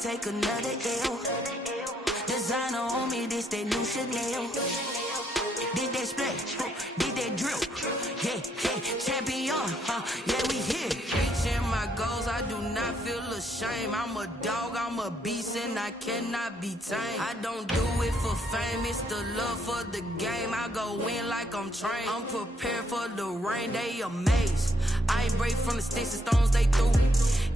can't take another L. Designer on me, this that new Chanel. Did that splash, did that drip. Yeah, champion, yeah, we here. Reaching my goals, I do not feel ashamed. I'm a dog, I'm a beast, and I cannot be tamed. I don't do it for fame, it's the love for the game. I go in like I'm trained. I'm prepared for the rain, they amazed. I ain't break from the sticks and stones they threw.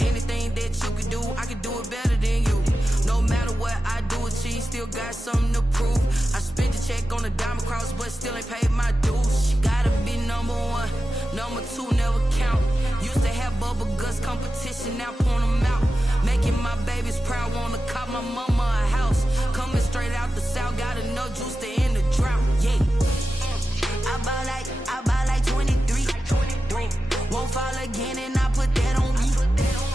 Anything that you can do, I can do it better than you. No matter what I do, achieve, still got something to prove. I spent the check on the diamond cross, but still ain't paid my dues. She gotta be number one, number two never count. Used to have bubble guts competition, now point them out. Making my babies proud, wanna cop my mama a house. Coming straight out the south, got enough juice to end the drought. Yeah, I buy like 23. Won't fall again, and I put that on me.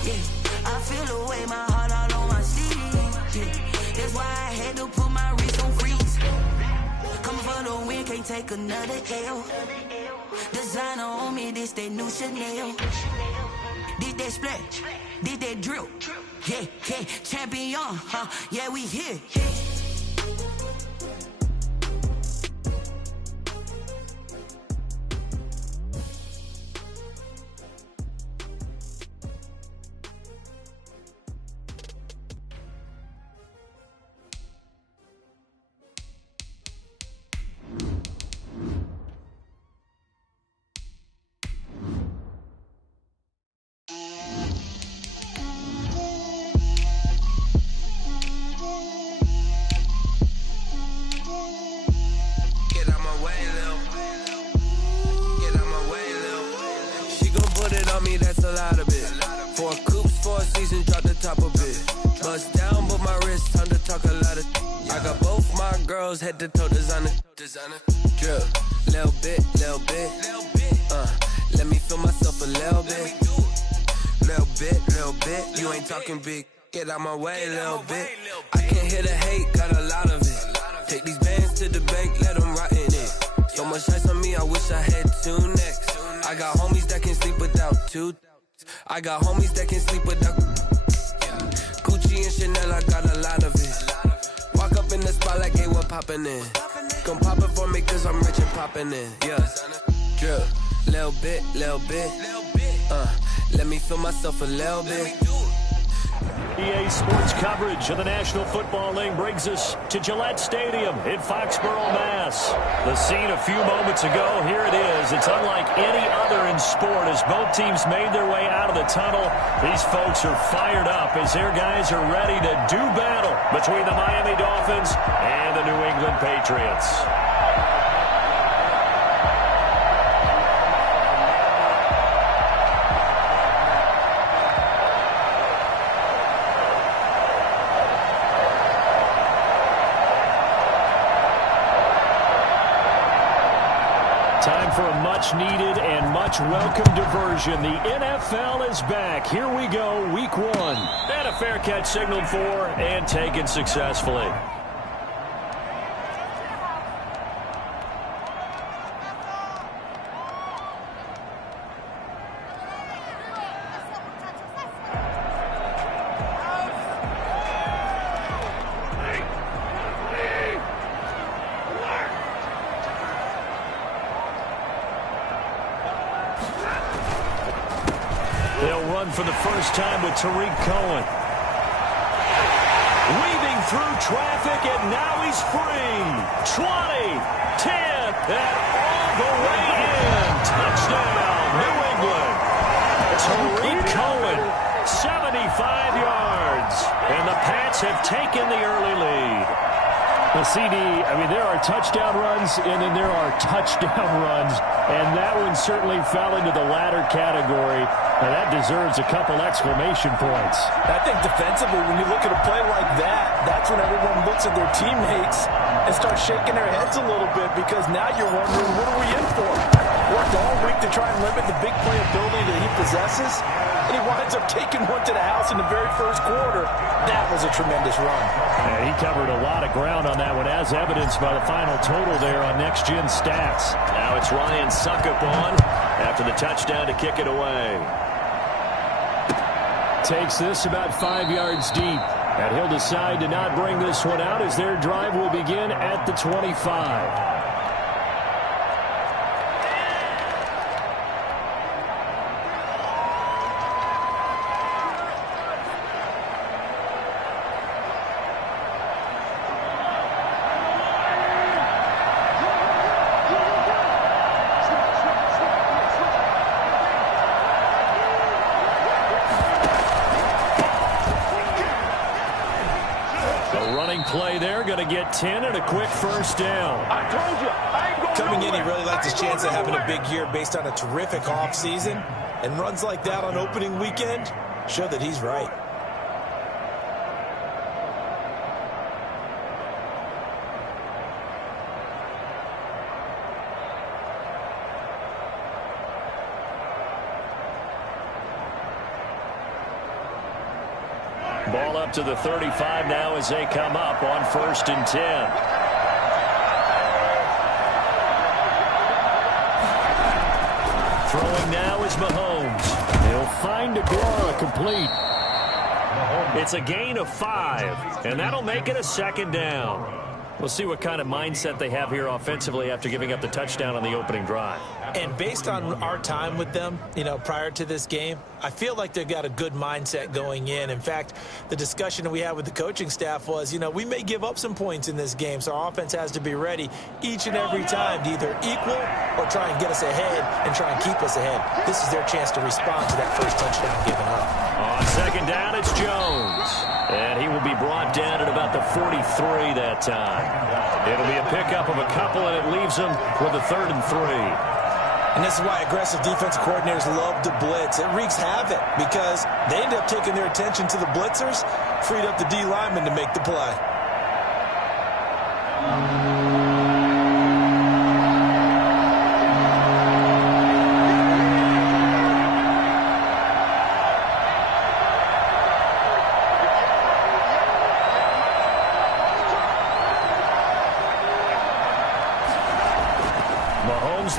Yeah, I feel the way, my heart all on my sleeve. Yeah, that's why I had to put my wrist on freeze. Coming for the win, can't take another L. Designer on me, this that new Chanel. Did that splash, did that drip. Yeah, champion, yeah, we here. That's a lot of it. 4 coops, 4 seasons, drop the top of it. Bust down, but my wrist, time to talk a lot of. I got both my girls head to toe designer. Drill, little bit. Let me feel myself a little bit. Little bit. You ain't talking big. Get out my way, little bit. I can't hear the hate, got a lot of it. Take these bands to the bank, let them rot in it. So much ice on me, I wish I had 2 necks. I got homies that can sleep without 2. I got homies that can sleep without Gucci and Chanel, I got a lot of it. Walk up in the spot like, hey, what poppin' in? Come pop it for me, cause I'm rich and poppin' in. Yeah, drill, little bit. Let me feel myself a little bit. EA Sports coverage of the National Football League brings us to Gillette Stadium in Foxborough, Mass. The scene a few moments ago, here it is. It's unlike any other in sport as both teams made their way out of the tunnel. These folks are fired up as their guys are ready to do battle between the Miami Dolphins and the New England Patriots. Time for a much-needed and much-welcome diversion. The NFL is back. Here we go, Week 1. And a fair catch signaled for and taken successfully. For the first time with Tariq Cohen. Weaving through traffic, and now he's free. 20, 10, and all the way in. Touchdown, New England. Tariq Cohen, 75 yards. And the Pats have taken the early lead. The CD, I mean, there are touchdown runs, and then there are touchdown runs. And that one certainly fell into the latter category. And that deserves a couple exclamation points. I think defensively, when you look at a play like that, that's when everyone looks at their teammates and starts shaking their heads a little bit because now you're wondering, what are we in for? Worked all week to try and limit the big play ability that he possesses, and he winds up taking one to the house in the very first quarter. That was a tremendous run. Yeah, he covered a lot of ground on that one, as evidenced by the final total there on Next Gen Stats. Now it's Ryan Suckup on after the touchdown to kick it away. Takes this about 5 yards deep. And he'll decide to not bring this one out as their drive will begin at the 25. Play there, going to get 10 and a quick first down. I told you, I ain't going Coming in, he really liked his chance of having a big year based on a terrific offseason. And runs like that on opening weekend show that he's right. Ball up to the 35 now as they come up on 1st and 10. Throwing now is Mahomes. He'll find Aguilar complete. It's a gain of 5, and that'll make it a 2nd down. We'll see what kind of mindset they have here offensively after giving up the touchdown on the opening drive. And based on our time with them, prior to this game, I feel like they've got a good mindset going in. In fact, the discussion that we had with the coaching staff was, we may give up some points in this game, so our offense has to be ready each and every time to either equal or try and get us ahead and try and keep us ahead. This is their chance to respond to that first touchdown given up. On 2nd down, it's Jones. And he will be brought down at about the 43 that time. It'll be a pickup of a couple, and it leaves him with a 3rd and 3. And this is why aggressive defensive coordinators love to blitz. It wreaks havoc because they end up taking their attention to the blitzers, freed up the D lineman to make the play.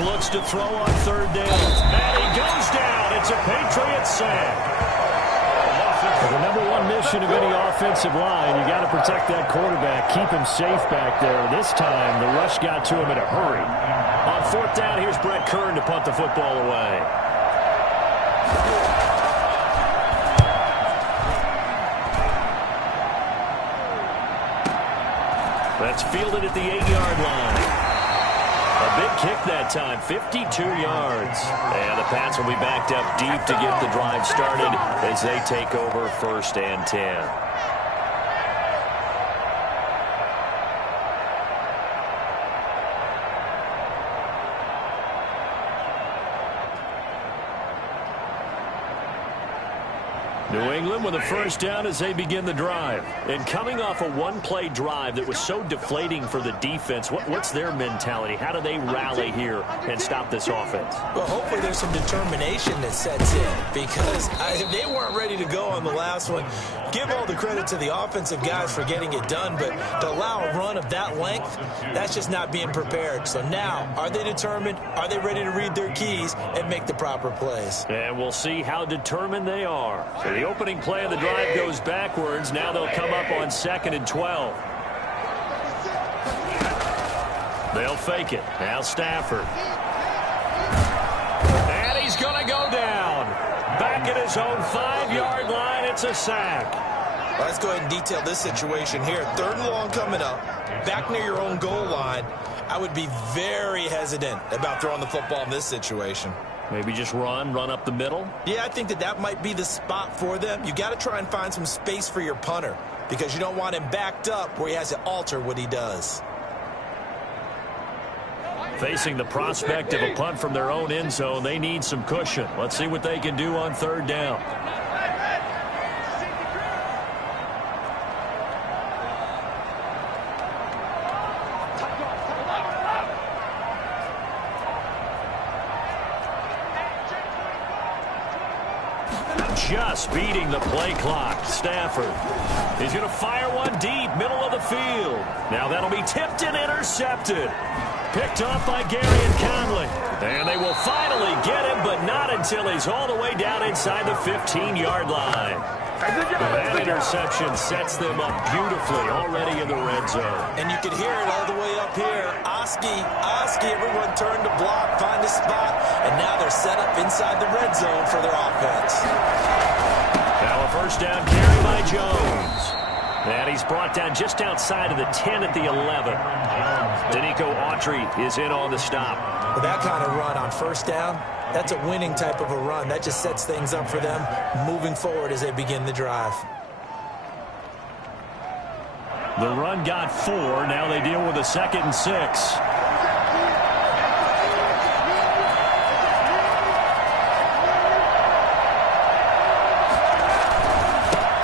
Looks to throw on 3rd down. And he goes down. It's a Patriot sack. The #1 mission of any offensive line, you got to protect that quarterback, keep him safe back there. This time, the rush got to him in a hurry. On 4th down, here's Brett Kern to punt the football away. That's fielded at the 8-yard line. A big kick that time, 52 yards. And the Pats will be backed up deep to get the drive started as they take over 1st and 10. New England with a 1st down as they begin the drive. And coming off a one-play drive that was so deflating for the defense, what's their mentality? How do they rally here and stop this offense? Well, hopefully there's some determination that sets in because they weren't ready to go on the last one. Give all the credit to the offensive guys for getting it done, but to allow a run of that length, that's just not being prepared. So now, are they determined? Are they ready to read their keys and make the proper plays? And we'll see how determined they are. So the opening play of the drive goes backwards. Now they'll come up on 2nd and 12. They'll fake it. Now Stafford. And he's going to go down. Back at his own 5-yard line. It's a sack. Well, let's go ahead and detail this situation here. 3rd and long coming up. Back near your own goal line. I would be very hesitant about throwing the football in this situation. Maybe just run up the middle? Yeah, I think that might be the spot for them. You got to try and find some space for your punter because you don't want him backed up where he has to alter what he does. Facing the prospect of a punt from their own end zone, they need some cushion. Let's see what they can do on 3rd down. Just beating the play clock. Stafford. He's going to fire one deep, middle of the field. Now that'll be tipped and intercepted. Picked off by Gary and Conley. And they will finally get him, but not until he's all the way down inside the 15-yard line. That interception sets them up beautifully already in the red zone. And you can hear it all the way up here. Oski, everyone turned to block, find a spot, and now they're set up inside the red zone for their offense. Now a first down carry by Jones. And he's brought down just outside of the 10 at the 11. Danico Autry is in on the stop. With that kind of run on first down, that's a winning type of a run. That just sets things up for them moving forward as they begin the drive. The run got 4. Now they deal with a 2nd and 6.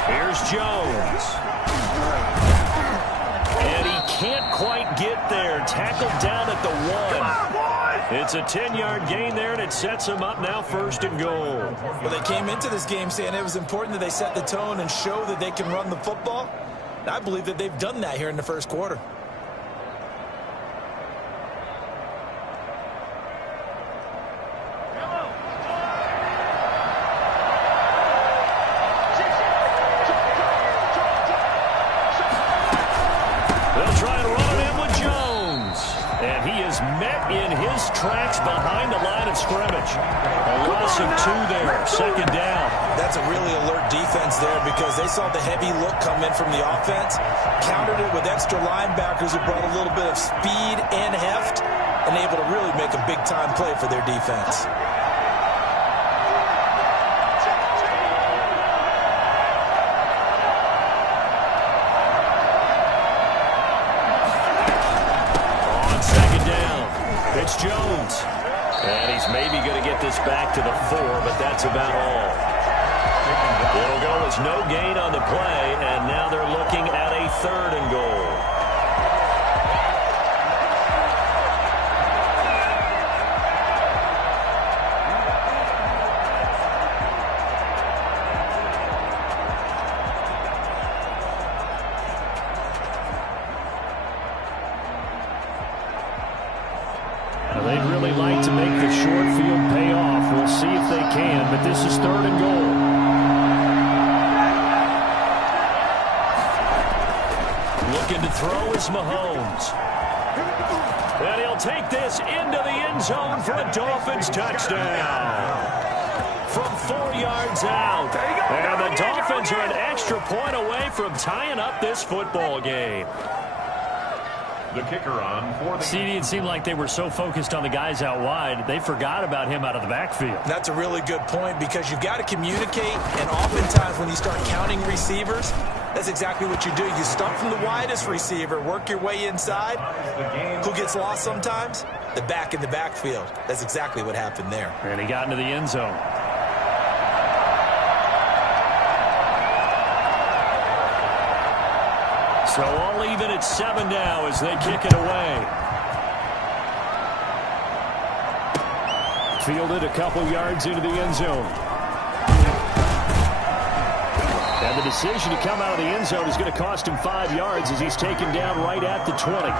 Here's Jones. And he can't quite get there. Tackled down at the 1. It's a 10-yard gain there, and it sets him up now 1st and goal. Well, they came into this game saying it was important that they set the tone and show that they can run the football. And I believe that they've done that here in the first quarter. They'll try and run it in with Jones. And he is met in his tracks behind the line of scrimmage. A loss of 2 there, 2nd down. That's a really alert defense there because they saw the heavy look come in from the offense, countered it with extra linebackers who brought a little bit of speed and heft, and able to really make a big-time play for their defense. On 2nd down, it's Jones. And he's maybe going to get this back to the 4, but that's about all. It'll go as no gain on the play, and now they're looking at a 3rd and goal. They'd really like to make the short field pay off. We'll see if they can, but this is 3rd and goal. Looking to throw is Mahomes. And he'll take this into the end zone for a Dolphins touchdown. From 4 yards out. And the Dolphins are an extra point away from tying up this football game. The kicker on for the CD, it seemed like they were so focused on the guys out wide, they forgot about him out of the backfield. That's a really good point because you've got to communicate, and oftentimes when you start counting receivers, that's exactly what you do. You start from the widest receiver, work your way inside. Who gets lost sometimes? The back in the backfield. That's exactly what happened there. And he got into the end zone. So all even at 7 now as they kick it away. Fielded a couple yards into the end zone. And the decision to come out of the end zone is going to cost him 5 yards as he's taken down right at the 20.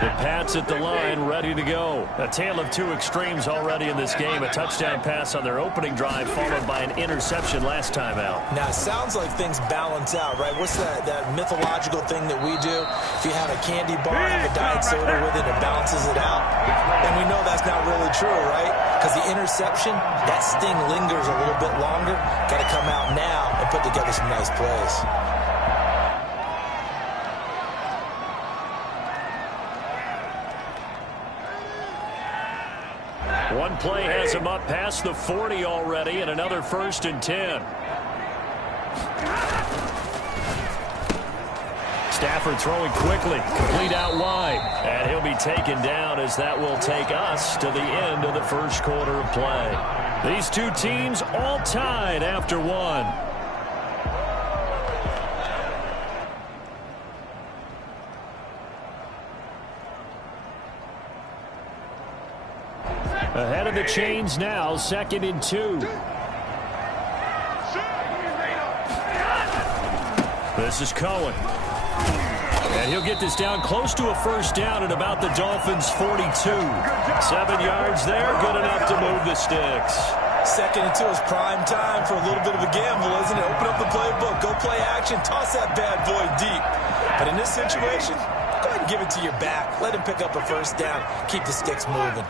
The Pats at the line, ready to go. A tale of 2 extremes already in this game. A touchdown pass on their opening drive, followed by an interception last time out. Now, it sounds like things balance out, right? What's that mythological thing that we do? If you have a candy bar, have a diet soda with it, it balances it out. And we know that's not really true, right? Because the interception, that sting lingers a little bit longer. Got to come out now and put together some nice plays. One play has him up past the 40 already, and another 1st and 10. Stafford throwing quickly, complete out wide, and he'll be taken down as that will take us to the end of the first quarter of play. These 2 teams all tied after 1. Ahead of the chains now, 2nd and 2. This is Cohen. And he'll get this down close to a first down at about the Dolphins' 42. 7 yards there, good enough to move the sticks. 2nd and 2 is prime time for a little bit of a gamble, isn't it? Open up the playbook, go play action, toss that bad boy deep. But in this situation, go ahead and give it to your back. Let him pick up a first down. Keep the sticks moving.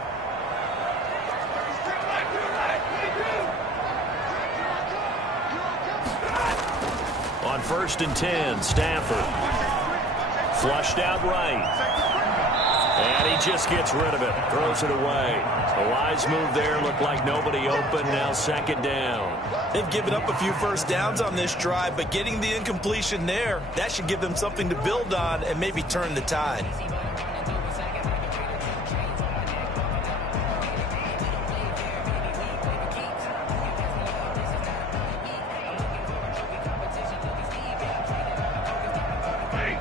On 1st and 10, Stafford. Flushed out right. And he just gets rid of it. Throws it away. A wise move there. Looked like nobody open. Now 2nd down. They've given up a few first downs on this drive, but getting the incompletion there, that should give them something to build on and maybe turn the tide.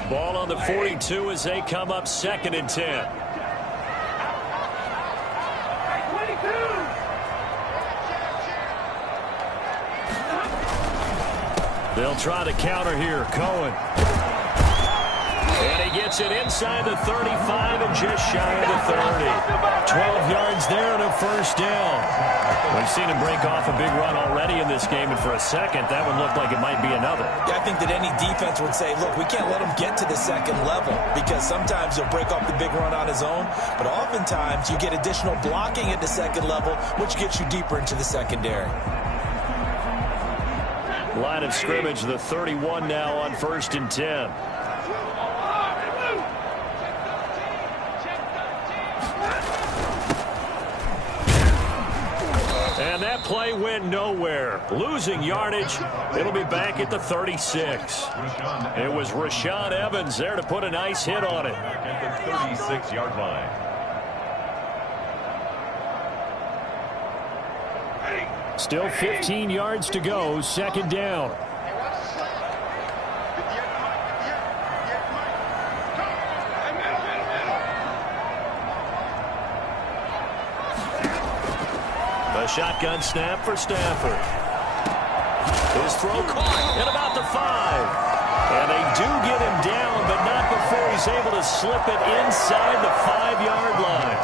Ball on the 42 as they come up 2nd and 10. They'll try to counter here. Cohen. And he gets it inside the 35 and just shy of the 30. 12 yards there and a first down. We've seen him break off a big run already in this game, and for a second, that one looked like it might be another. Yeah, I think that any defense would say, look, we can't let him get to the 2nd level, because sometimes he'll break off the big run on his own, but oftentimes you get additional blocking at the 2nd level, which gets you deeper into the secondary. Line of scrimmage, the 31 now on 1st and 10. And that play went nowhere. Losing yardage. It'll be back at the 36. It was Rashaan Evans there to put a nice hit on it. At the 36-yard line. Still 15 yards to go. 2nd down. A shotgun snap for Stafford. His throw caught at about the 5. And they do get him down, but not before he's able to slip it inside the 5-yard line.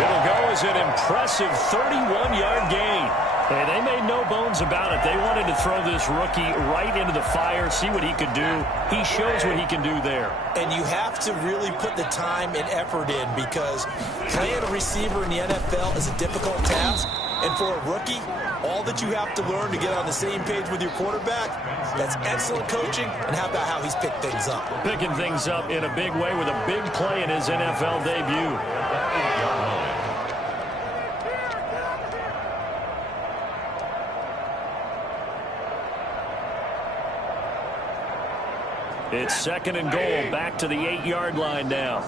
It'll go as an impressive 31-yard gain. And they made no bones about it. They wanted to throw this rookie right into the fire, see what he could do. He shows what he can do there. And you have to really put the time and effort in, because playing a receiver in the NFL is a difficult task. And for a rookie, all that you have to learn to get on the same page with your quarterback, that's excellent coaching. And how about how he's picked things up? Picking things up in a big way with a big play in his NFL debut. It's 2nd and goal, back to the 8-yard line now.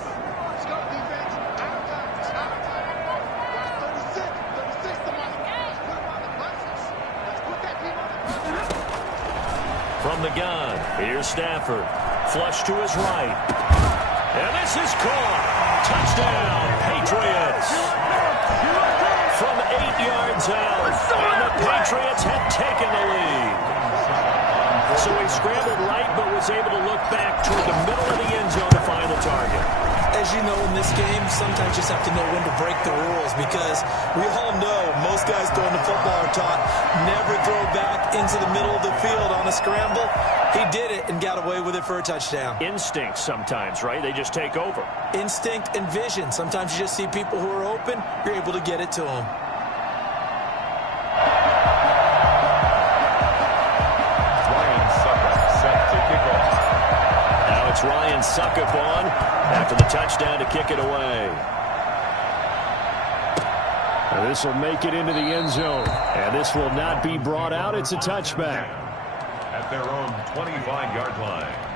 From the gun, here's Stafford. Flush to his right. And this is caught. Touchdown, Patriots. From 8 yards out, and the Patriots have taken the lead. So he scrambled right, but was able to look back toward the middle of the end zone to find the target. As you know, in this game, sometimes you just have to know when to break the rules, because we all know most guys throwing the football are taught never throw back into the middle of the field on a scramble. He did it and got away with it for a touchdown. Instinct sometimes, right? They just take over. Instinct and vision. Sometimes you just see people who are open, you're able to get it to them. It's Ryan Suckup on after the touchdown to kick it away. This will make it into the end zone, and this will not be brought out. It's a touchback. At their own 25-yard line.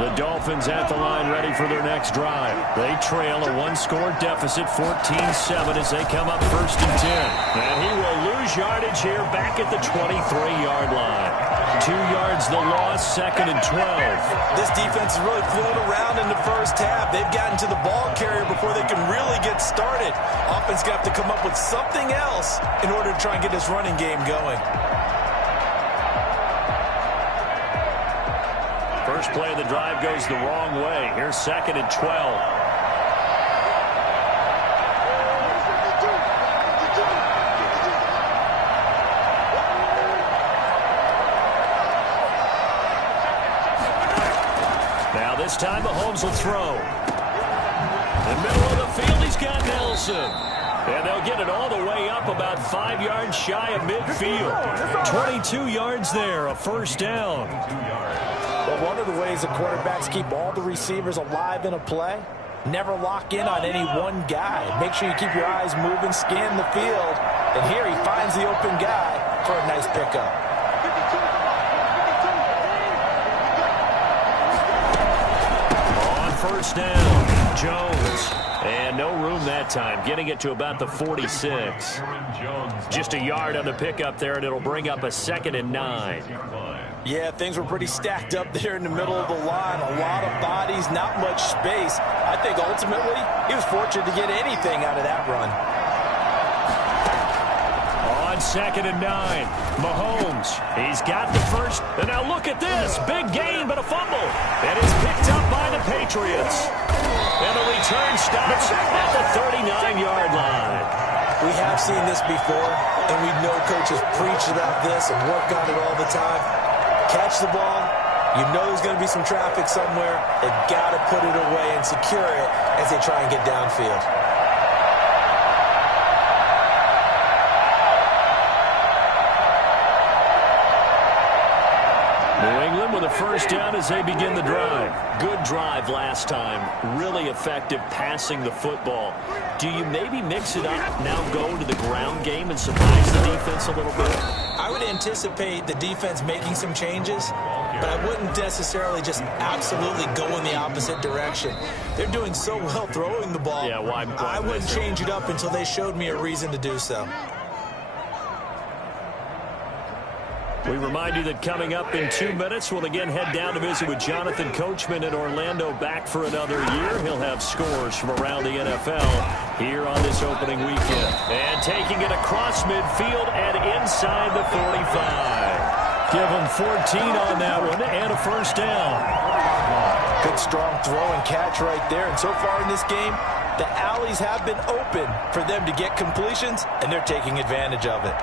The Dolphins at the line ready for their next drive. They trail a one-score deficit, 14-7, as they come up 1st and 10. And he will lose yardage here back at the 23-yard line. 2 yards the loss, 2nd and 12. This defense is really flown around in the first half. They've gotten to the ball carrier before they can really get started. Offense got to come up with something else in order to try and get this running game going. First play of the drive goes the wrong way. Here's 2nd and 12. Now this time Mahomes will throw. In the middle of the field, he's got Nelson. And they'll get it all the way up about 5 yards shy of midfield. 22 yards there, a first down. Well, one of the ways the quarterbacks keep all the receivers alive in a play, never lock in on any one guy. Make sure you keep your eyes moving, scan the field. And here he finds the open guy for a nice pickup. On first down, Jones. And no room that time, getting it to about the 46. Just a yard on the pickup there, and it'll bring up a 2nd and 9. Yeah, things were pretty stacked up there in the middle of the line. A lot of bodies, not much space. I think ultimately he was fortunate to get anything out of that run. On 2nd and 9, Mahomes. He's got the first. And now look at this. Big gain, but a fumble. And it's picked up by the Patriots. And the return stops at the 39-yard line. We have seen this before, and we know coaches preach about this and work on it all the time. Catch the ball. You know there's going to be some traffic somewhere. They've got to put it away and secure it as they try and get downfield. New England with a first down as they begin the drive. Good drive last time. Really effective passing the football. Do you maybe mix it up, now go to the ground game and surprise the defense a little bit? I would anticipate the defense making some changes, but I wouldn't necessarily just absolutely go in the opposite direction. They're doing so well throwing the ball. Yeah, why I wouldn't change it up until they showed me a reason to do so. We remind you that coming up in 2 minutes, we'll again head down to visit with Jonathan Coachman in Orlando, back for another year. He'll have scores from around the NFL here on this opening weekend. And taking it across midfield and inside the 45. Give him 14 on that one and a first down. Good strong throw and catch right there. And so far in this game, the alleys have been open for them to get completions, and they're taking advantage of it.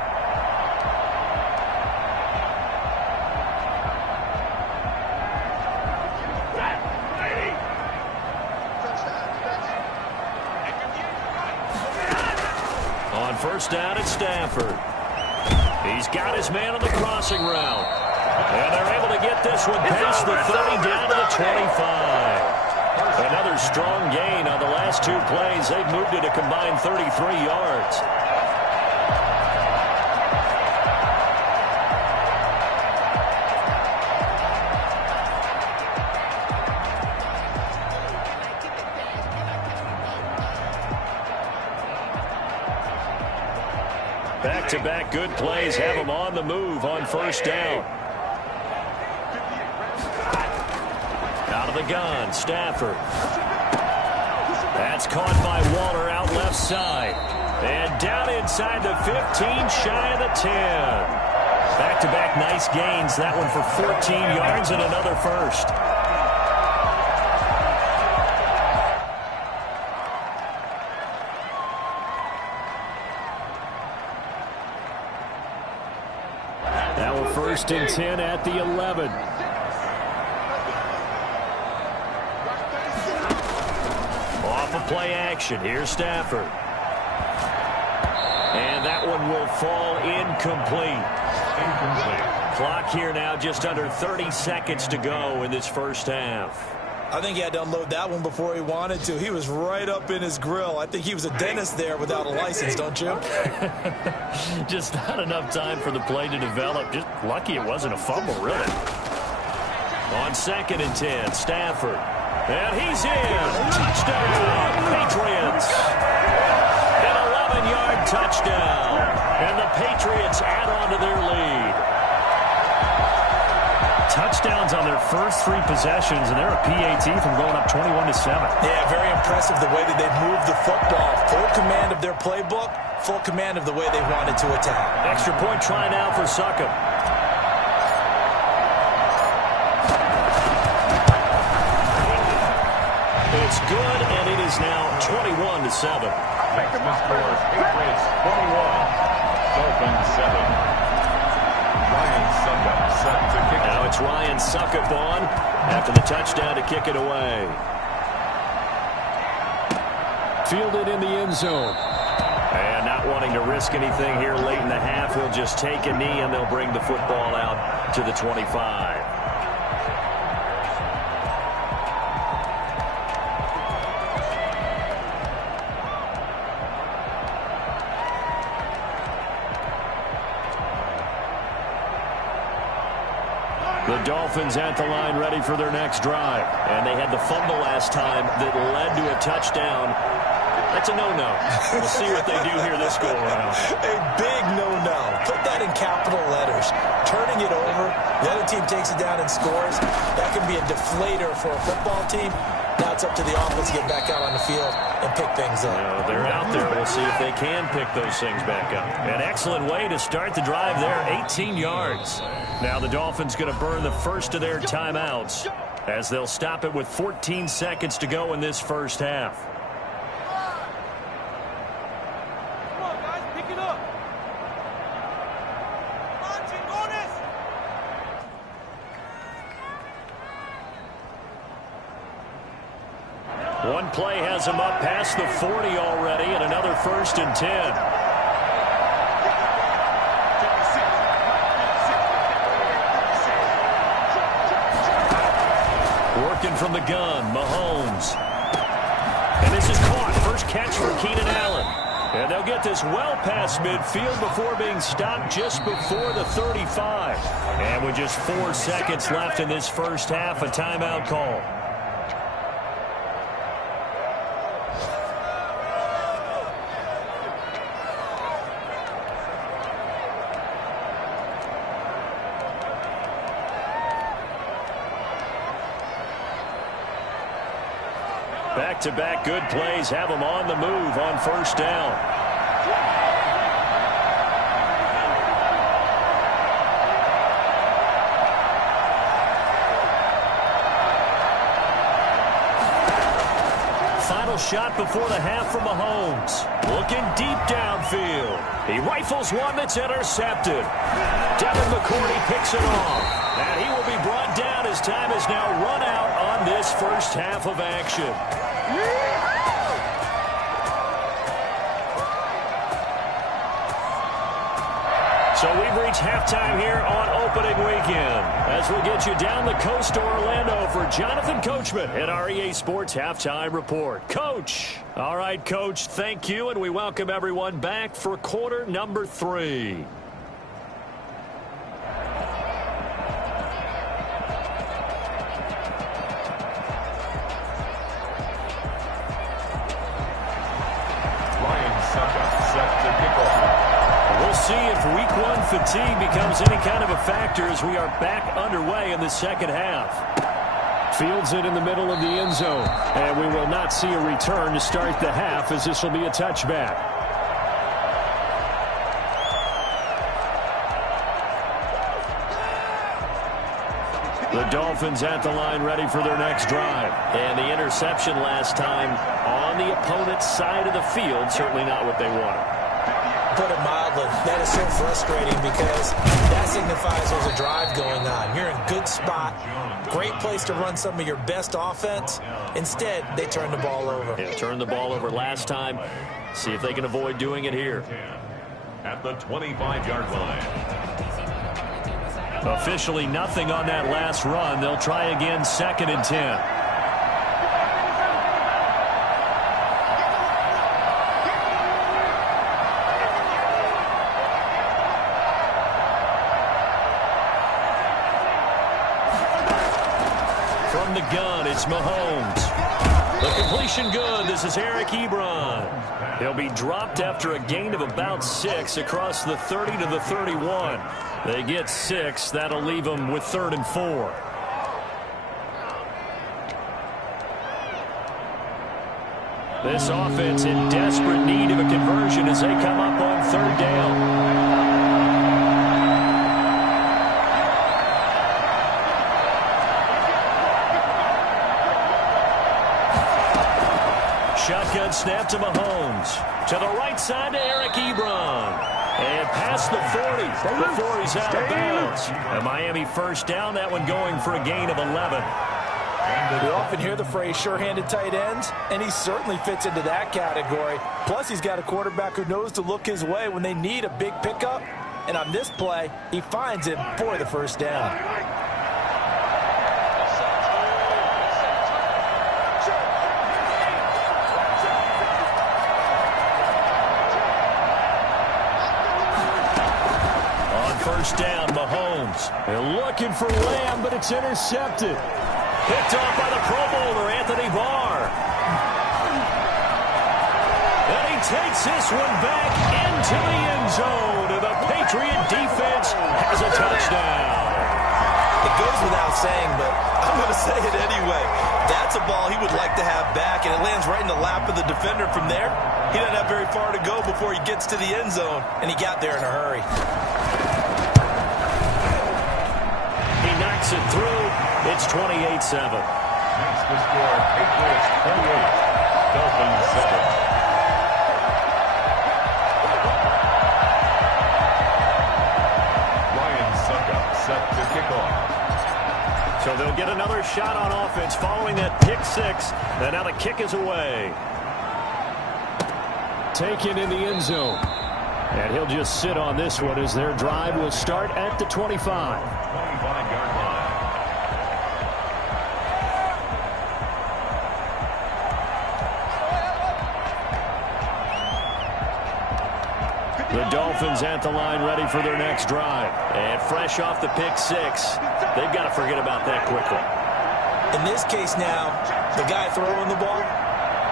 First down at Stafford. He's got his man on the crossing route. And they're able to get this one past the 30 down to the 25. Another strong gain on the last 2 plays. They've moved it a combined 33 yards. Back-to-back good plays have him on the move on first down. Out of the gun, Stafford. That's caught by Waller out left side. And down inside the 15, shy of the 10. Back-to-back nice gains. That one for 14 yards and another first. First and 10 at the 11. Off of play action. Here's Stafford. And that one will fall incomplete. Clock here now just under 30 seconds to go in this first half. I think he had to unload that one before he wanted to. He was right up in his grill. I think he was a dentist there without a license, don't you? Just not enough time for the play to develop. Just lucky it wasn't a fumble, really. On 2nd and 10, Stafford. And he's in. Touchdown, Patriots. An 11-yard touchdown. And the Patriots add on to their lead. Touchdowns on their first 3 possessions, and they're a PAT from going up 21-7. Yeah, very impressive the way that they've moved the football. Full command of their playbook, full command of the way they wanted to attack. Extra point try now for Succop. It's good, and it is now 21-7. Making the score, Patriots 21, Dolphins 7. Ryan Succop set to kick. Now it's Ryan Succop on after the touchdown to kick it away. Fielded in the end zone. And not wanting to risk anything here late in the half, he'll just take a knee and they'll bring the football out to the 25. The Dolphins at the line ready for their next drive. And they had the fumble last time that led to a touchdown. That's a no-no. We'll see what they do here this go-around. A big no-no. Put that in capital letters. Turning it over, the other team takes it down and scores. That can be a deflator for a football team. Now it's up to the offense to get back out on the field and pick things up. They're out there. We'll see if they can pick those things back up. An excellent way to start the drive there, 18 yards. Now the Dolphins going to burn the first of their timeouts as they'll stop it with 14 seconds to go in this first half. Come on, guys, pick it up. Come on, chingones. One play has him up past the 40 already, and another 1st and 10. Working from the gun, Mahomes. And this is caught. First catch for Keenan Allen. And they'll get this well past midfield before being stopped just before the 35. And with just 4 seconds left in this first half, a timeout call. Back-to-back good plays have them on the move on first down. Final shot before the half from Mahomes. Looking deep downfield. He rifles one that's intercepted. Devin McCourty picks it off. And he will be brought down as time is now run out on this first half of action. So we've reached halftime here on opening weekend as we'll get you down the coast to Orlando for Jonathan Coachman at our EA Sports Halftime Report. Coach. All right, Coach, thank you, and we welcome everyone back for quarter number 3. See if week 1 fatigue becomes any kind of a factor as we are back underway in the second half. Fields it in the middle of the end zone. And we will not see a return to start the half as this will be a touchback. The Dolphins at the line ready for their next drive. And the interception last time on the opponent's side of the field, certainly not what they wanted. Put it mildly, that is so frustrating because that signifies there's a drive going on. You're in a good spot, great place to run some of your best offense. Instead, they turn the ball over. Yeah, turned the ball over last time. See if they can avoid doing it here. At the 25-yard line. Officially nothing on that last run. They'll try again 2nd and 10. From the gun, it's Mahomes. The completion good. This is Eric Ebron. He'll be dropped after a gain of about 6 across the 30 to the 31. They get 6. That'll leave them with 3rd and 4. This offense in desperate need of a conversion as they come up on 3rd down. Shotgun snap to Mahomes. To the right side to Eric Ebron. And past the 40 before he's out of bounds. A Miami first down, that one going for a gain of 11. We often hear the phrase sure-handed tight ends, and he certainly fits into that category. Plus, he's got a quarterback who knows to look his way when they need a big pickup. And on this play, he finds him for the first down. On first down, Mahomes. They're looking for Lamb, but it's intercepted. Picked off by the Pro Bowler, Anthony Barr. And he takes this one back into the end zone. And the Patriot defense has a touchdown. It goes without saying, but I'm going to say it anyway. That's a ball he would like to have back, and it lands right in the lap of the defender from there. He doesn't have very far to go before he gets to the end zone, and he got there in a hurry. He knocks it through. It's 28-7. Makes the score Patriots 28, Dolphins 7. Ryan Suckup set to kick off. So they'll get another shot on offense following that pick 6. And now the kick is away. Taken in the end zone. And he'll just sit on this one as their drive will start at the 25. 25-yard line. The Dolphins at the line ready for their next drive. And fresh off the pick 6, they've got to forget about that quickly. In this case now, the guy throwing the ball,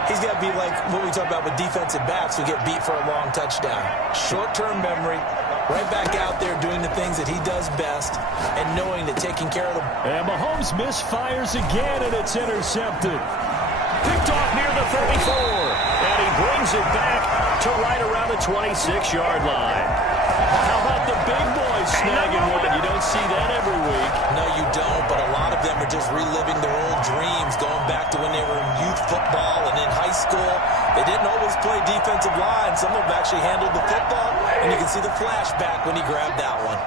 he's got to be like what we talk about with defensive backs who get beat for a long touchdown. Short-term memory, right back out there doing the things that he does best and knowing that taking care of them. And Mahomes misfires again, and it's intercepted. Picked off near the 34, and he brings it back to right around the 26-yard line. How about the big boys snagging one? You don't see that every week. No, you don't, but a lot of them are just reliving their old dreams, going back to when they were in youth football and in high school. They didn't always play defensive line. Some of them actually handled the football, and you can see the flashback when he grabbed that one.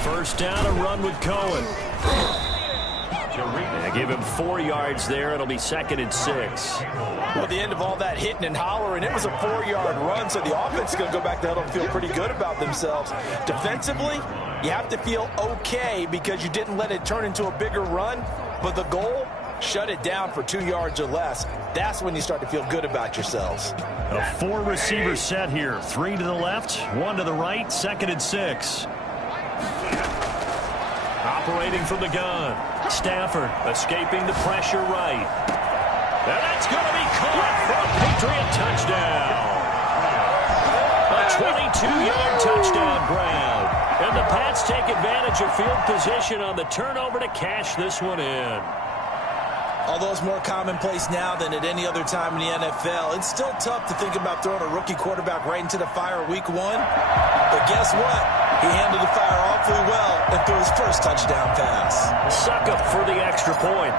First down, a run with Cohen. They give him 4 yards there. It'll be 2nd and 6. Well, the end of all that hitting and hollering, it was a 4-yard run, so the offense is going to go back to huddle and feel pretty good about themselves. Defensively, you have to feel okay because you didn't let it turn into a bigger run, but the goal, shut it down for 2 yards or less. That's when you start to feel good about yourselves. A 4-receiver set here. 3 to the left, 1 to the right, 2nd and 6. Operating from the gun. Stafford escaping the pressure right. And that's going to be caught for a Patriot touchdown. A 22-yard touchdown grab. And the Pats take advantage of field position on the turnover to cash this one in. Although it's more commonplace now than at any other time in the NFL, it's still tough to think about throwing a rookie quarterback right into the fire week 1. But guess what? He handled the fire awfully well and threw his first touchdown pass. Suckup for the extra point.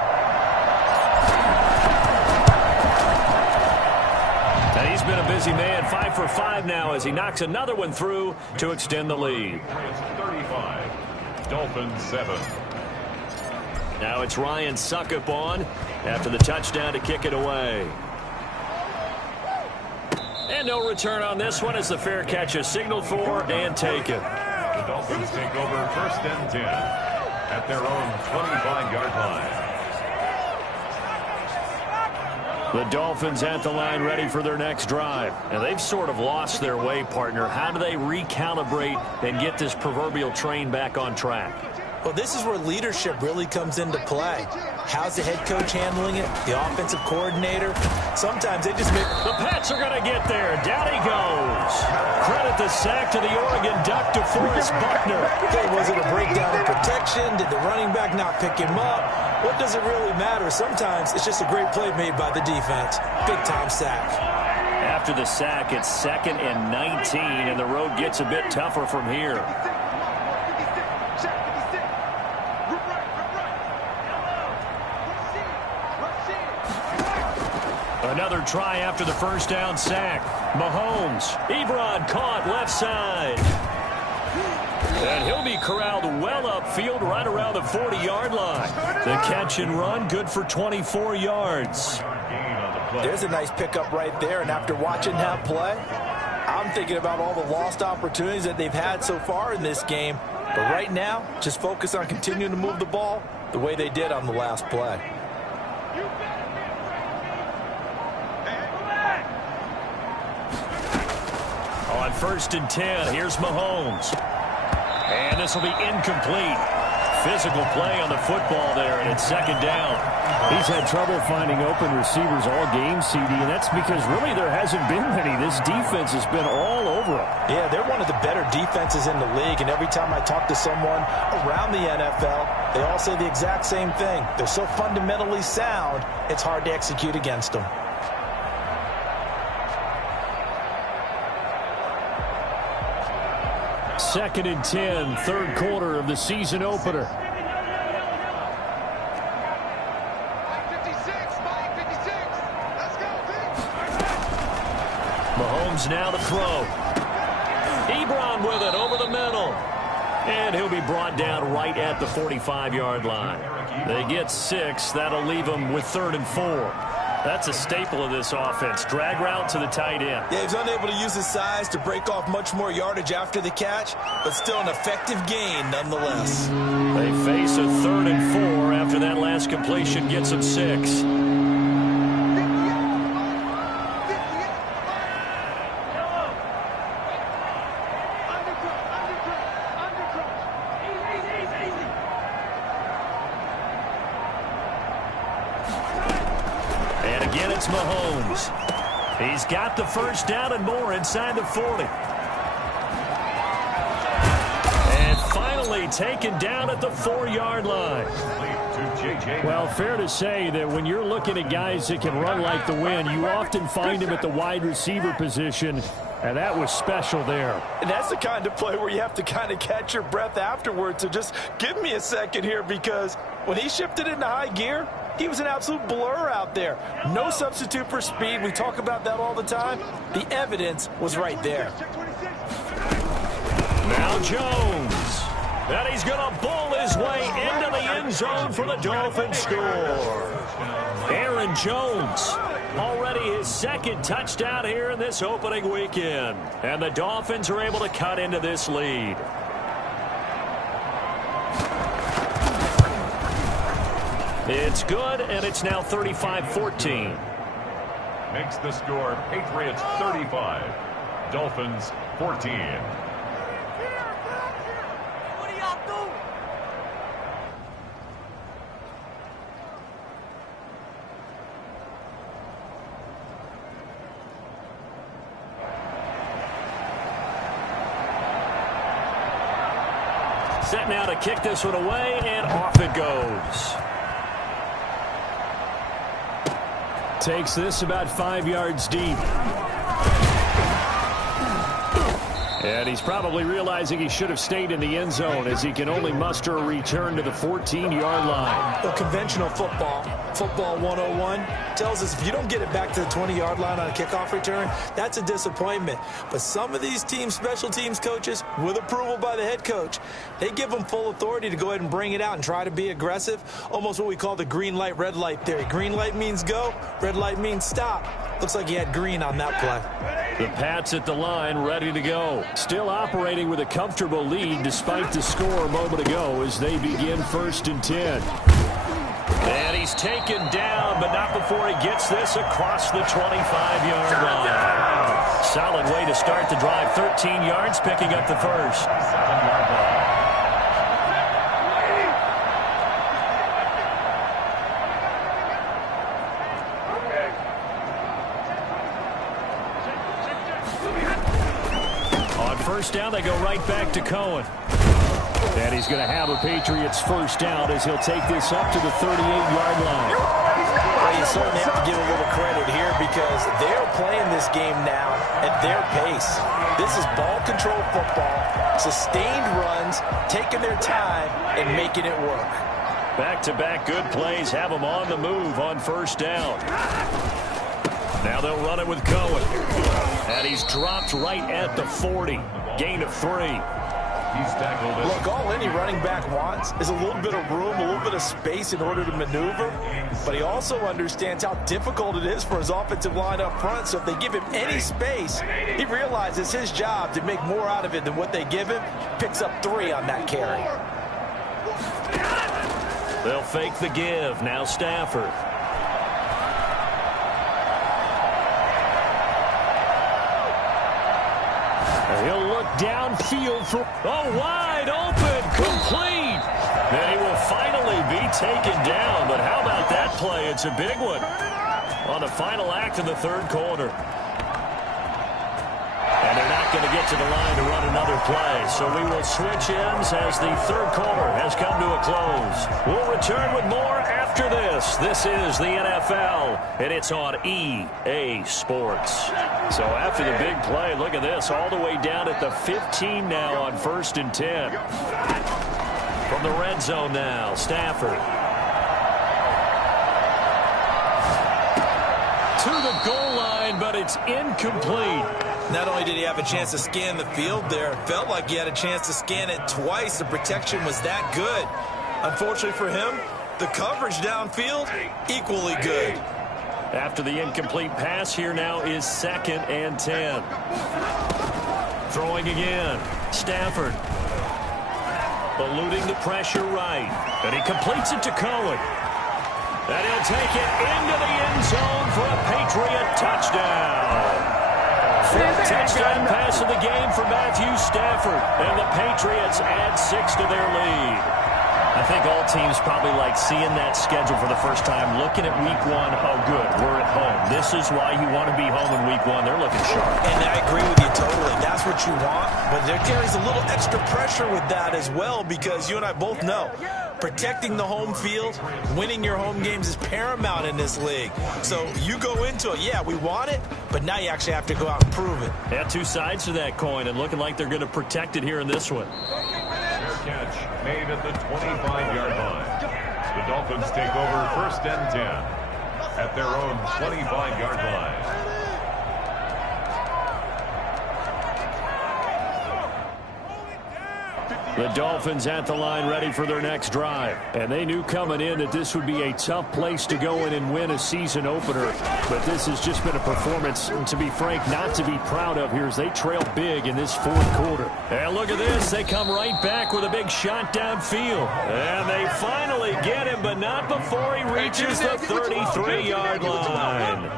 And he's been a busy man. 5 for 5 now as he knocks another one through to extend the lead. 35, Dolphins 7. Now it's Ryan Suckup on after the touchdown to kick it away. And no return on this one as the fair catch is signaled for and taken. The Dolphins take over 1st and 10 at their own 25-yard line. The Dolphins at the line ready for their next drive. And they've sort of lost their way, partner. How do they recalibrate and get this proverbial train back on track? Well, this is where leadership really comes into play. How's the head coach handling it? The offensive coordinator? Sometimes they just make... The Pats are going to get there. Down he goes. Credit the sack to the Oregon Duck to Forrest Buckner. Okay, was it a breakdown in protection? Did the running back not pick him up? What does it really matter? Sometimes it's just a great play made by the defense. Big-time sack. After the sack, it's 2nd and 19, and the road gets a bit tougher from here. Another try after the first down sack. Mahomes. Ebron caught left side. And he'll be corralled well upfield right around the 40-yard line. The catch and run good for 24 yards. There's a nice pickup right there, and after watching that play, I'm thinking about all the lost opportunities that they've had so far in this game. But right now, just focus on continuing to move the ball the way they did on the last play. On 1st and 10, here's Mahomes. And this will be incomplete. Physical play on the football there, and it's 2nd down. He's had trouble finding open receivers all game, CD, and that's because really there hasn't been many. This defense has been all over him. Yeah, they're one of the better defenses in the league, and every time I talk to someone around the NFL, they all say the exact same thing. They're so fundamentally sound, it's hard to execute against them. Second and 10, 3rd quarter of the season opener. Mahomes now to throw. Ebron with it over the middle. And he'll be brought down right at the 45-yard line. They get 6. That'll leave them with 3rd and 4. That's a staple of this offense. Drag route to the tight end. Yeah, he's unable to use his size to break off much more yardage after the catch, but still an effective gain nonetheless. They face a 3rd and 4 after that last completion gets them 6. It's Mahomes. He's got the first down and more inside the 40. And finally taken down at the 4-yard line. Well, fair to say that when you're looking at guys that can run like the wind, you often find them at the wide receiver position, and that was special there. And that's the kind of play where you have to kind of catch your breath afterwards. So just give me a second here, because when he shifted into high gear, he was an absolute blur out there. No substitute for speed. We talk about that all the time. The evidence was right there. Now Jones. And he's going to bowl his way into the end zone for the Dolphins score. Aaron Jones, already his 2nd touchdown here in this opening weekend. And the Dolphins are able to cut into this lead. It's good, and it's now 35-14. Makes the score Patriots 35, Dolphins 14. What are y'all doing? Set now to kick this one away, and off it goes. Takes this about 5 yards deep. And he's probably realizing he should have stayed in the end zone, as he can only muster a return to the 14-yard line. Well, conventional football 101, tells us if you don't get it back to the 20-yard line on a kickoff return, that's a disappointment. But some of these special teams coaches, with approval by the head coach, they give them full authority to go ahead and bring it out and try to be aggressive. Almost what we call the green light, red light theory. Green light means go, red light means stop. Looks like he had green on that play. The Pats at the line, ready to go. Still operating with a comfortable lead despite the score a moment ago as they begin 1st and 10. And he's taken down, but not before he gets this across the 25-yard line. Solid way to start the drive. 13 yards, picking up the first. 7-yard line. On first down, they go right back to Cohen. And he's going to have a Patriots first down as he'll take this up to the 38-yard line. Well, you certainly have to give a little credit here because they're playing this game now at their pace. This is ball control football, sustained runs, taking their time and making it work. Back-to-back good plays have them on the move on first down. Now they'll run it with Cohen. And he's dropped right at the 40. Gain of 3. He's tackled it. Look, all any running back wants is a little bit of room, a little bit of space in order to maneuver. But he also understands how difficult it is for his offensive line up front. So if they give him any space, he realizes his job to make more out of it than what they give him. Picks up 3 on that carry. They'll fake the give. Now Stafford. He'll look downfield for, wide open, complete. Then he will finally be taken down. But how about that play? It's a big one on the final act of the third quarter. And they're not going to get to the line to run another play. So we will switch ends as the third quarter has come to a close. We'll return with more after this. This is the NFL, and it's on EA Sports. So after the big play, look at this, all the way down at the 15 now on 1st and 10. From the red zone now, Stafford. To the goal line, but it's incomplete. Not only did he have a chance to scan the field there, it felt like he had a chance to scan it twice. The protection was that good. Unfortunately for him, the coverage downfield, equally good. After the incomplete pass, here now is 2nd and 10. Throwing again. Stafford. Eluding the pressure right. And he completes it to Cohen. And he'll take it into the end zone for a Patriot touchdown. Fifth touchdown pass of the game for Matthew Stafford. And the Patriots add 6 to their lead. I think all teams probably like seeing that schedule for the first time, looking at week 1. Oh, good, we're at home. This is why you want to be home in week 1. They're looking sharp. And I agree with you totally. That's what you want. But there carries a little extra pressure with that as well because you and I both know protecting the home field, winning your home games is paramount in this league. So you go into it, yeah, we want it, but now you actually have to go out and prove it. Yeah, 2 sides to that coin, and looking like they're going to protect it here in this one. Catch made at the 25-yard line. The Dolphins take over 1st and 10 at their own 25-yard line. The Dolphins at the line ready for their next drive. And they knew coming in that this would be a tough place to go in and win a season opener. But this has just been a performance, to be frank, not to be proud of here as they trail big in this 4th quarter. And look at this. They come right back with a big shot downfield. And they finally get him, but not before he reaches the 33-yard line.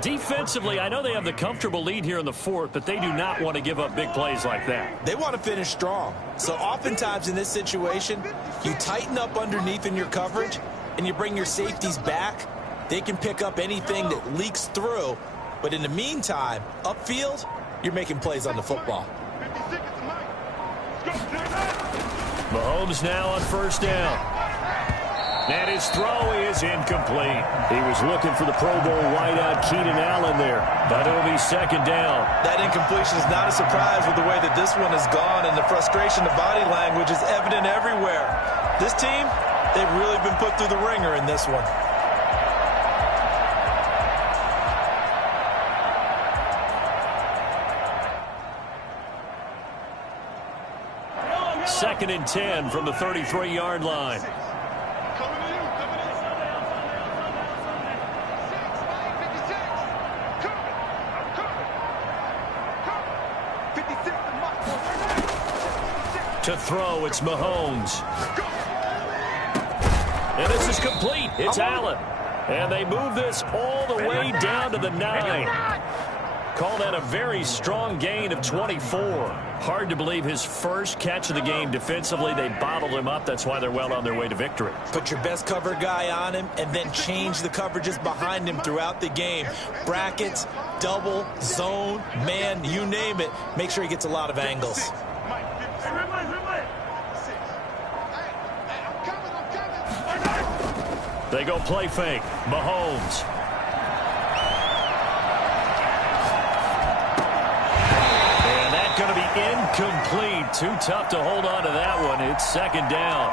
Defensively, I know they have the comfortable lead here in the 4th, but they do not want to give up big plays like that. They want to finish strong. So oftentimes in this situation, you tighten up underneath in your coverage and you bring your safeties back. They can pick up anything that leaks through. But in the meantime, upfield, you're making plays on the football. Mahomes now on 1st down. And his throw is incomplete. He was looking for the Pro Bowl wideout Keenan Allen there, but it'll be 2nd down. That incompletion is not a surprise with the way that this one has gone, and the frustration, the body language is evident everywhere. This team, they've really been put through the ringer in this one. Second and 10 from the 33-yard line. To throw, it's Mahomes. And this is complete. It's Allen. And they move this all the way down to the 9. Call that a very strong gain of 24. Hard to believe his first catch of the game defensively. They bottled him up. That's why they're well on their way to victory. Put your best cover guy on him and then change the coverages behind him throughout the game. Brackets, double, zone, man, you name it. Make sure he gets a lot of angles. They go play fake. Mahomes. And that's going to be incomplete. Too tough to hold on to that one. It's second down.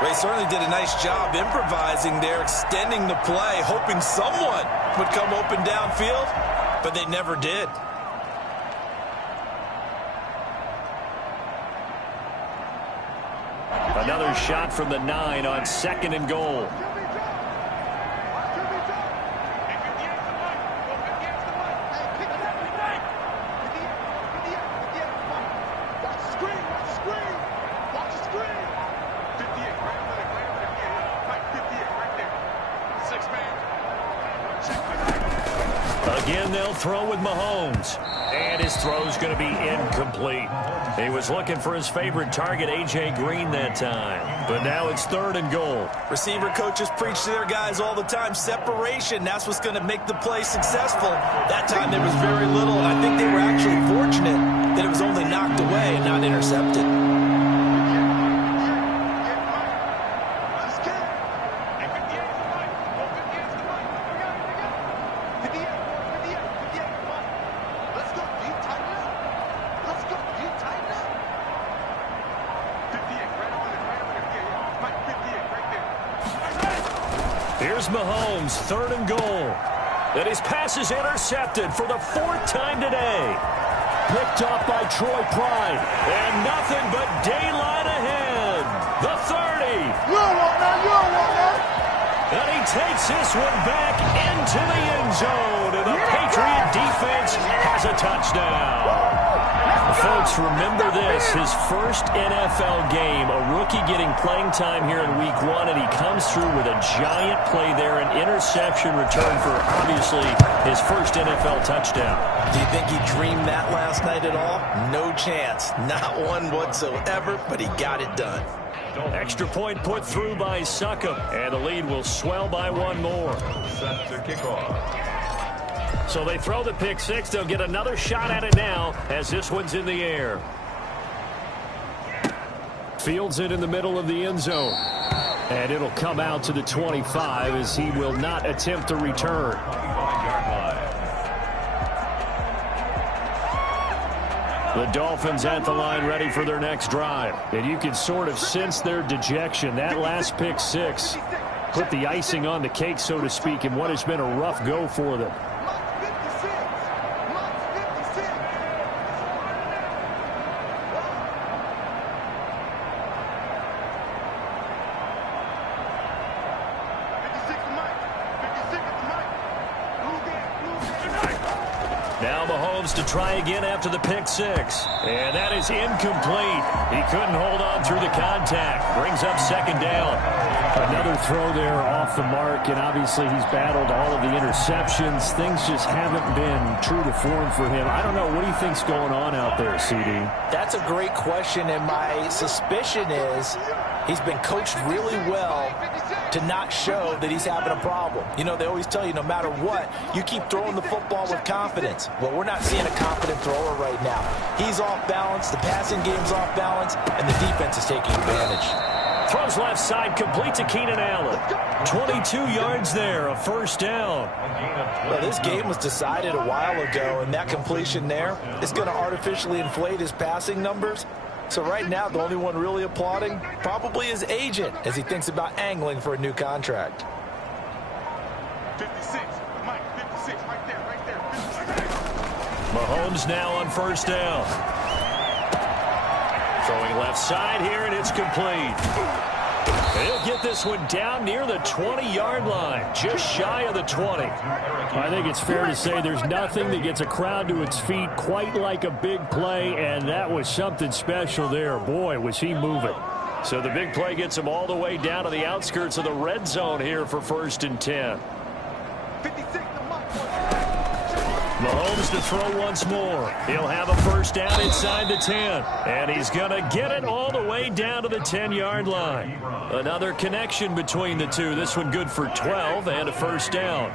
Well, he certainly did a nice job improvising there, extending the play, hoping someone would come open downfield, but they never did. Another shot from the 9 on 2nd and goal. Again, they'll throw with Mahomes. And his throw's going to be incomplete. He was looking for his favorite target, A.J. Green, that time. But now it's 3rd and goal. Receiver coaches preach to their guys all the time. Separation, that's what's going to make the play successful. That time there was very little, and I think they were actually fortunate that it was only knocked away and not intercepted. Here's Mahomes, 3rd and goal. And his pass is intercepted for the 4th time today. Picked off by Troy Pride. And nothing but daylight ahead. The 30. And he takes this one back into the end zone. And the Patriot defense has a touchdown. Folks, remember this, his first NFL game, a rookie getting playing time here in week 1, and he comes through with a giant play there, an interception return for, obviously, his first NFL touchdown. Do you think he dreamed that last night at all? No chance. Not one whatsoever, but he got it done. Extra point put through by Succop, and the lead will swell by 1 more. Set to kick off. So they throw the pick 6. They'll get another shot at it now as this one's in the air. Fields it in the middle of the end zone. And it'll come out to the 25 as he will not attempt to return. The Dolphins at the line ready for their next drive. And you can sort of sense their dejection. That last pick 6 put the icing on the cake, so to speak, in what has been a rough go for them. Now Mahomes to try again after the pick 6. And that is incomplete. He couldn't hold on through the contact. Brings up 2nd down. Another throw there off the mark, and obviously he's battled all of the interceptions. Things just haven't been true to form for him. I don't know. What do you think's going on out there, CD? That's a great question, and my suspicion is he's been coached really well to not show that he's having a problem. You know, they always tell you no matter what, you keep throwing the football with confidence. Well, we're not seeing a confident thrower right now. He's off balance, the passing game's off balance, and the defense is taking advantage. Throws left side, complete to Keenan Allen. 22 yards there, a 1st down. Well, this game was decided a while ago, and that completion there is going to artificially inflate his passing numbers. So right now, the only one really applauding probably his agent as he thinks about angling for a new contract. 56, Mike, 56, right there, 56. Mahomes now on 1st down. Throwing left side here, and it's complete. He'll get this one down near the 20-yard line, just shy of the 20. I think it's fair to say there's nothing that gets a crowd to its feet quite like a big play, and that was something special there. Boy, was he moving. So the big play gets him all the way down to the outskirts of the red zone here for 1st and 10. 56. Mahomes to throw once more. He'll have a first down inside the 10. And he's going to get it all the way down to the 10-yard line. Another connection between the two. This one good for 12 and a first down.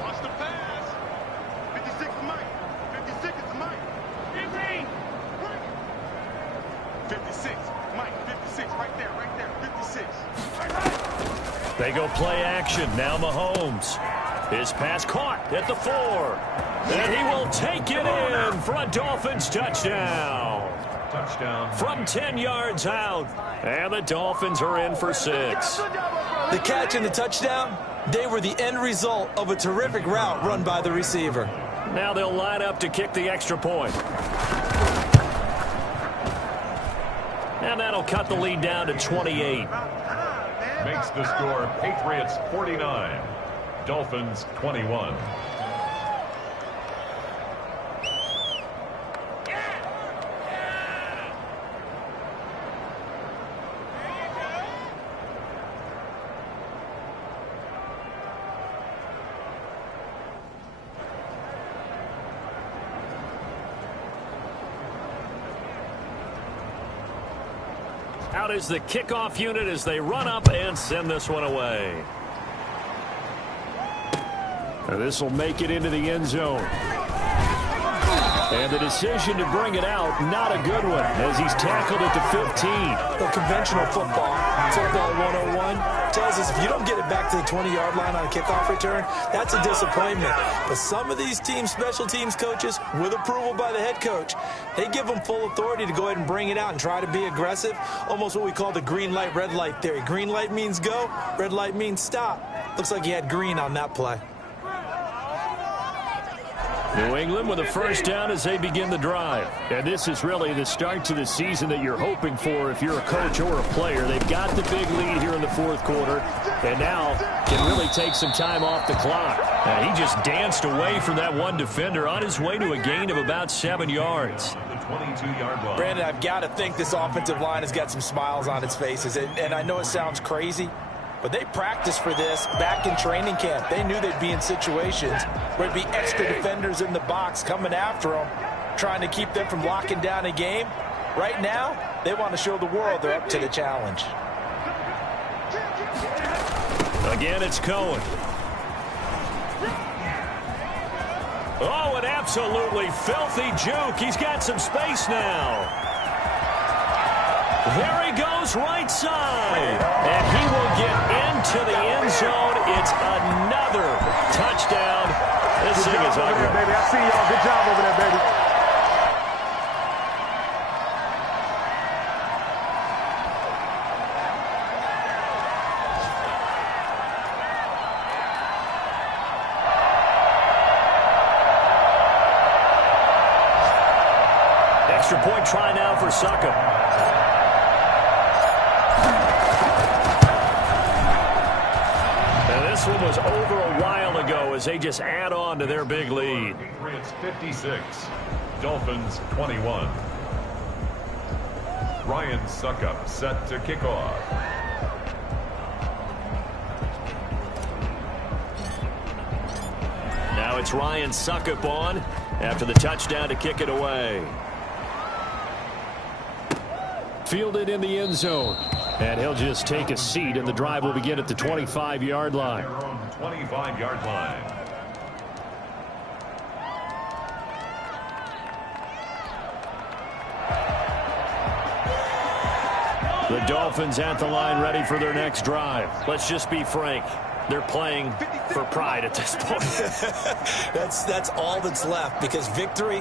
Watch the pass. 56 is Mike. 56 is Mike. 56. Mike, 56. Right there, right there. 56. They go play action. Now Mahomes. His pass caught at the 4. And he will take it in for a Dolphins touchdown. Touchdown. From 10 yards out. And the Dolphins are in for 6. The catch and the touchdown, they were the end result of a terrific route run by the receiver. Now they'll line up to kick the extra point. And that'll cut the lead down to 28. Makes the score Patriots 49. Dolphins 21. Out is the kickoff unit as they run up and send this one away. And this will make it into the end zone. And the decision to bring it out, not a good one, as he's tackled at the 15. The conventional football 101, tells us if you don't get it back to the 20-yard line on a kickoff return, that's a disappointment. But some of these teams, special teams coaches, with approval by the head coach, they give them full authority to go ahead and bring it out and try to be aggressive, almost what we call the green light, red light theory. Green light means go, red light means stop. Looks like he had green on that play. New England with a first down as they begin the drive. And this is really the start to the season that you're hoping for if you're a coach or a player. They've got the big lead here in the 4th quarter and now can really take some time off the clock. He just danced away from that one defender on his way to a gain of about 7 yards. Brandon, I've got to think this offensive line has got some smiles on its faces. And I know it sounds crazy, but they practiced for this back in training camp. They knew they'd be in situations where there'd be extra defenders in the box coming after them, trying to keep them from locking down a game. Right now, they want to show the world they're up to the challenge. Again, it's Cohen. Oh, an absolutely filthy juke. He's got some space now. There he goes, right side. And he will get into the end zone. It's another touchdown. This thing is over. Baby, I see y'all. Good job over there, baby. Extra point try now for Succop. This one was over a while ago as they just add on to their big lead. Patriots 56, Dolphins 21. Ryan Succop set to kick off. Now it's Ryan Succop on after the touchdown to kick it away. Fielded in the end zone. And he'll just take a seat, and the drive will begin at the 25-yard line. 25-yard line. The Dolphins at the line ready for their next drive. Let's just be frank. They're playing for pride at this point. That's all that's left, because victory,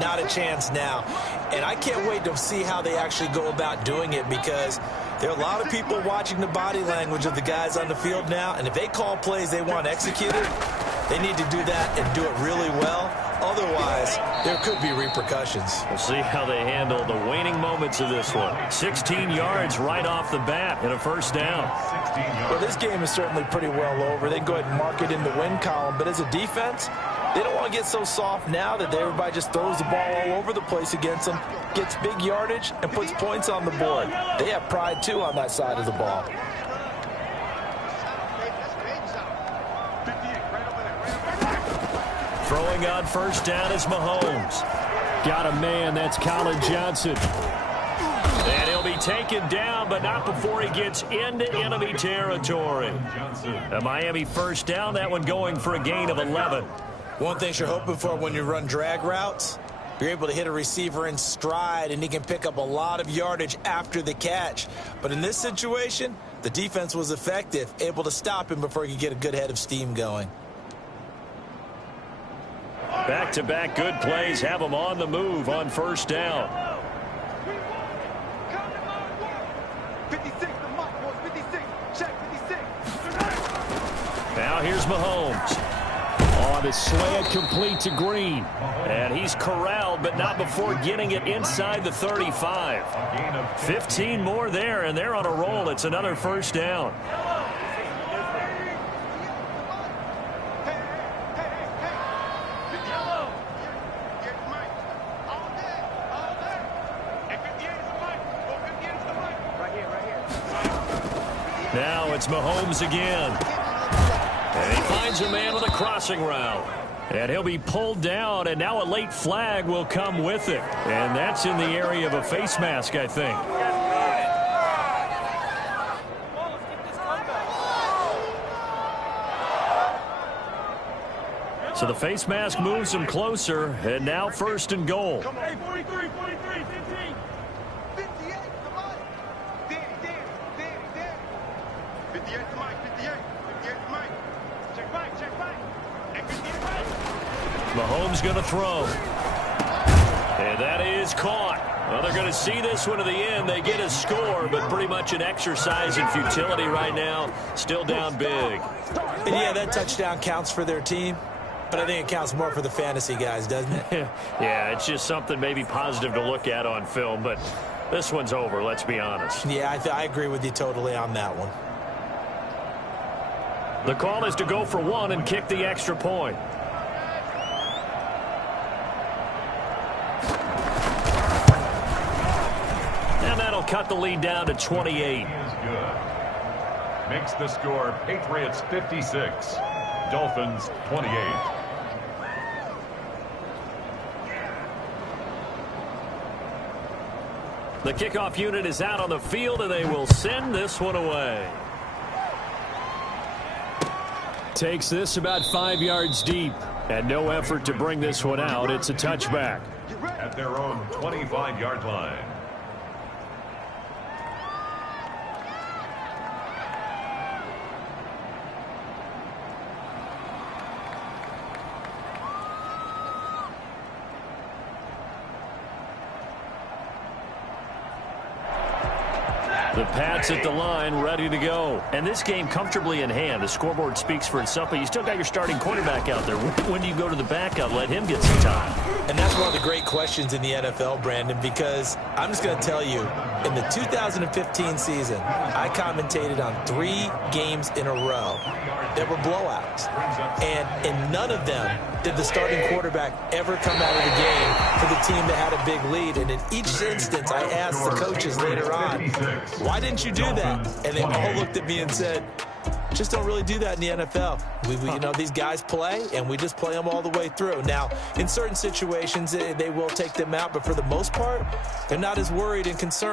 not a chance now. And I can't wait to see how they actually go about doing it, because there are a lot of people watching the body language of the guys on the field now, and if they call plays they want executed, They need to do that and do it really well. Otherwise, there could be repercussions. We'll see how they handle the waning moments of this one. 16 yards right off the bat and a first down. Well, this game is certainly pretty well over. They can go ahead and mark it in the win column. But as a defense, they don't want to get so soft now that everybody just throws the ball all over the place against them, gets big yardage, and puts points on the board. They have pride, too, on that side of the ball. Throwing on first down is Mahomes. Got a man, that's Colin Johnson. And he'll be taken down, but not before he gets into enemy territory. A Miami first down, that one going for a gain of 11. One thing you're hoping for when you run drag routes, you're able to hit a receiver in stride, and he can pick up a lot of yardage after the catch. But in this situation, the defense was effective, able to stop him before he could get a good head of steam going. Back-to-back good plays have them on the move on first down. 56, the mark was 56. Check 56. Now here's Mahomes. On the slant, complete to Green. And he's corralled, but not before getting it inside the 35. 15 more there, and they're on a roll. It's another first down. Now it's Mahomes again. And he finds a man with a crossing route. And he'll be pulled down, and now a late flag will come with it. And that's in the area of a face mask, I think. So the face mask moves him closer, and now first and goal. Hey, 43, 43, 15. 58, come on. Danny. 58 to Mike, 58 to Mike. Check back. And 58 right. Mahomes going to throw. And that is caught. Well, they're going to see this one to the end. They get a score, but pretty much an exercise in futility right now. Still down big. And yeah, that touchdown counts for their team. But I think it counts more for the fantasy guys, doesn't it? Yeah, it's just something maybe positive to look at on film, but this one's over, let's be honest. Yeah, I agree with you totally on that one. The call is to go for one and kick the extra point. And that'll cut the lead down to 28. Is good. Makes the score Patriots 56, Dolphins 28. The kickoff unit is out on the field, and they will send this one away. Takes this about 5 yards deep, and no effort to bring this one out. It's a touchback. At their own 25-yard line. The Pats at the line, ready to go. And this game comfortably in hand. The scoreboard speaks for itself, but you still got your starting quarterback out there. When do you go to the backup? Let him get some time. And that's one of the great questions in the NFL, Brandon, because I'm just going to tell you, in the 2015 season, I commentated on 3 games in a row that were blowouts. And in none of them did the starting quarterback ever come out of the game for the team that had a big lead. And in each instance, I asked the coaches later on, why didn't you do that? And they all looked at me and said, just don't really do that in the NFL. You know, these guys play, and we just play them all the way through. Now, in certain situations, they will take them out, but for the most part, they're not as worried and concerned